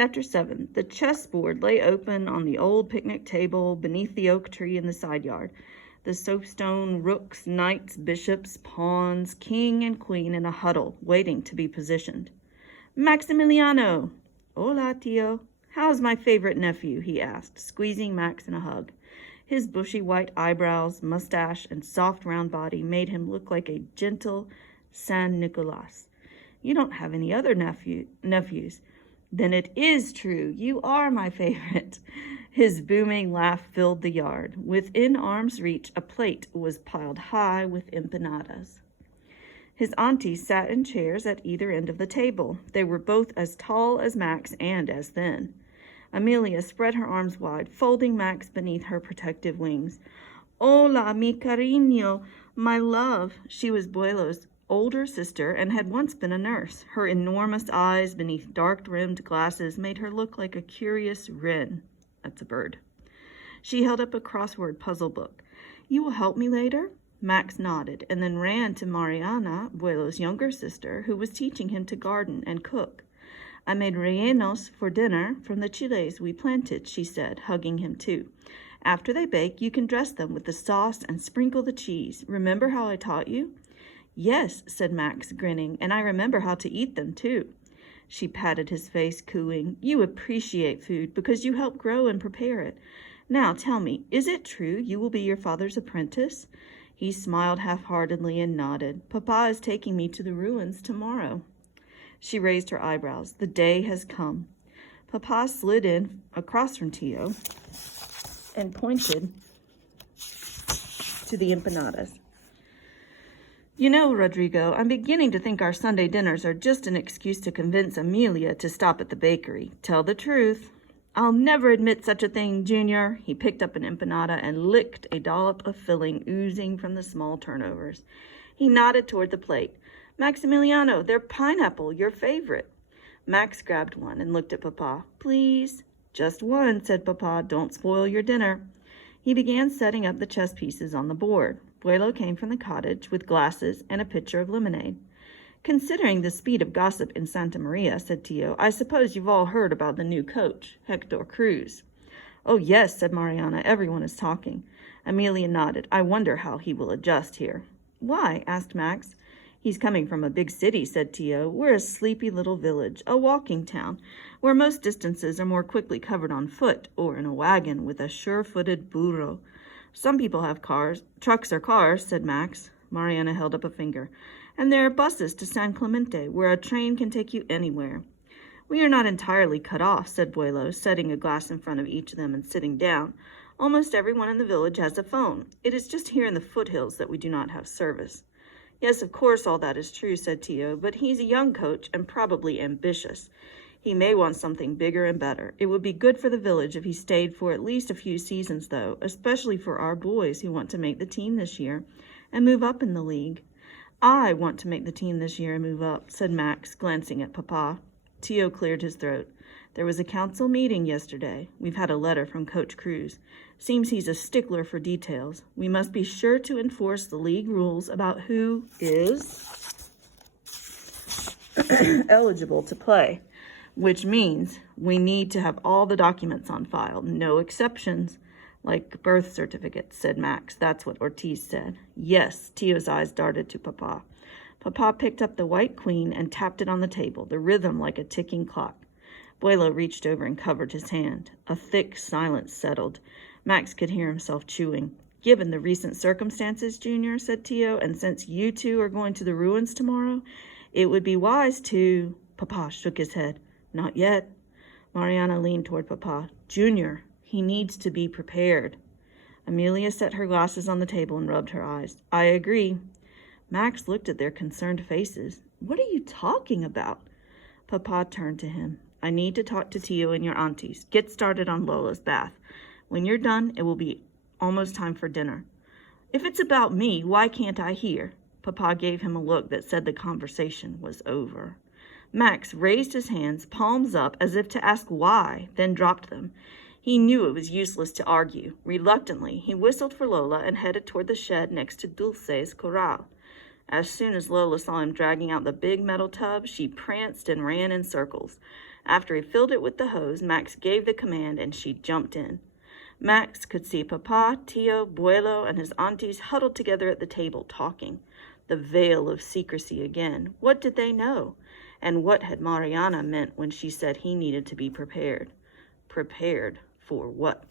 Chapter 7. The chessboard lay open on the old picnic table beneath the oak tree in the side yard. The soapstone rooks, knights, bishops, pawns, king and queen in a huddle, waiting to be positioned. Maximiliano! Hola, Tio. How's my favorite nephew? He asked, squeezing Max in a hug. His bushy white eyebrows, mustache, and soft round body made him look like a gentle San Nicolas. You don't have any other nephews. Then it is true. You are my favorite. His booming laugh filled the yard. Within arm's reach, a plate was piled high with empanadas. His aunties sat in chairs at either end of the table. They were both as tall as Max and as thin. Amelia spread her arms wide, folding Max beneath her protective wings. Hola, mi cariño, my love. She was Buelo's older sister and had once been a nurse. Her enormous eyes beneath dark-rimmed glasses made her look like a curious wren. That's a bird. She held up a crossword puzzle book. You will help me later? Max nodded and then ran to Mariana, Buelo's younger sister, who was teaching him to garden and cook. I made rellenos for dinner from the chiles we planted, she said, hugging him too. After they bake, you can dress them with the sauce and sprinkle the cheese. Remember how I taught you? Yes, said Max, grinning, and I remember how to eat them, too. She patted his face, cooing. You appreciate food because you help grow and prepare it. Now tell me, is it true you will be your father's apprentice? He smiled half-heartedly and nodded. Papa is taking me to the ruins tomorrow. She raised her eyebrows. The day has come. Papa slid in across from Tio and pointed to the empanadas. You know, Rodrigo, I'm beginning to think our Sunday dinners are just an excuse to convince Amelia to stop at the bakery. Tell the truth. I'll never admit such a thing, Junior. He picked up an empanada and licked a dollop of filling oozing from the small turnovers. He nodded toward the plate. Maximiliano, they're pineapple, your favorite. Max grabbed one and looked at Papa. Please. Just one, said Papa. Don't spoil your dinner. He began setting up the chess pieces on the board. Buelo came from the cottage with glasses and a pitcher of lemonade. Considering the speed of gossip in Santa Maria, said Tio, I suppose you've all heard about the new coach, Hector Cruz. Oh, yes, said Mariana. Everyone is talking. Amelia nodded. I wonder how he will adjust here. Why? Asked Max. He's coming from a big city, said Tio. We're a sleepy little village, a walking town, where most distances are more quickly covered on foot or in a wagon with a sure-footed burro. Some people have cars, trucks or cars, said Max. Mariana held up a finger. And there are buses to San Clemente, where a train can take you anywhere. We are not entirely cut off, said Buelo, setting a glass in front of each of them and sitting down. Almost everyone in the village has a phone. It is just here in the foothills that we do not have service. Yes, of course all that is true, said Tio, but he's a young coach and probably ambitious. He may want something bigger and better. It would be good for the village if he stayed for at least a few seasons, though, especially for our boys who want to make the team this year and move up in the league. I want to make the team this year and move up, said Max, glancing at Papa. Tio cleared his throat. There was a council meeting yesterday. We've had a letter from Coach Cruz. Seems he's a stickler for details. We must be sure to enforce the league rules about who is eligible to play, which means we need to have all the documents on file, no exceptions, like birth certificates, said Max. That's what Ortiz said. Yes, Tio's eyes darted to Papa. Papa picked up the white queen and tapped it on the table, the rhythm like a ticking clock. Buelo reached over and covered his hand. A thick silence settled. Max could hear himself chewing. Given the recent circumstances, Junior, said Tio, and since you two are going to the ruins tomorrow, it would be wise to... Papa shook his head. Not yet. Mariana leaned toward Papa. Junior, he needs to be prepared. Amelia set her glasses on the table and rubbed her eyes. I agree. Max looked at their concerned faces. What are you talking about? Papa turned to him. I need to talk to Tio and your aunties. Get started on Lola's bath. When you're done, it will be almost time for dinner. If it's about me, why can't I hear? Papa gave him a look that said the conversation was over. Max raised his hands, palms up, as if to ask why, then dropped them. He knew it was useless to argue. Reluctantly, he whistled for Lola and headed toward the shed next to Dulce's corral. As soon as Lola saw him dragging out the big metal tub, she pranced and ran in circles. After he filled it with the hose, Max gave the command and she jumped in. Max could see Papa, Tio, Buelo, and his aunties huddled together at the table talking. The veil of secrecy again. What did they know? And what had Mariana meant when she said he needed to be prepared? Prepared for what?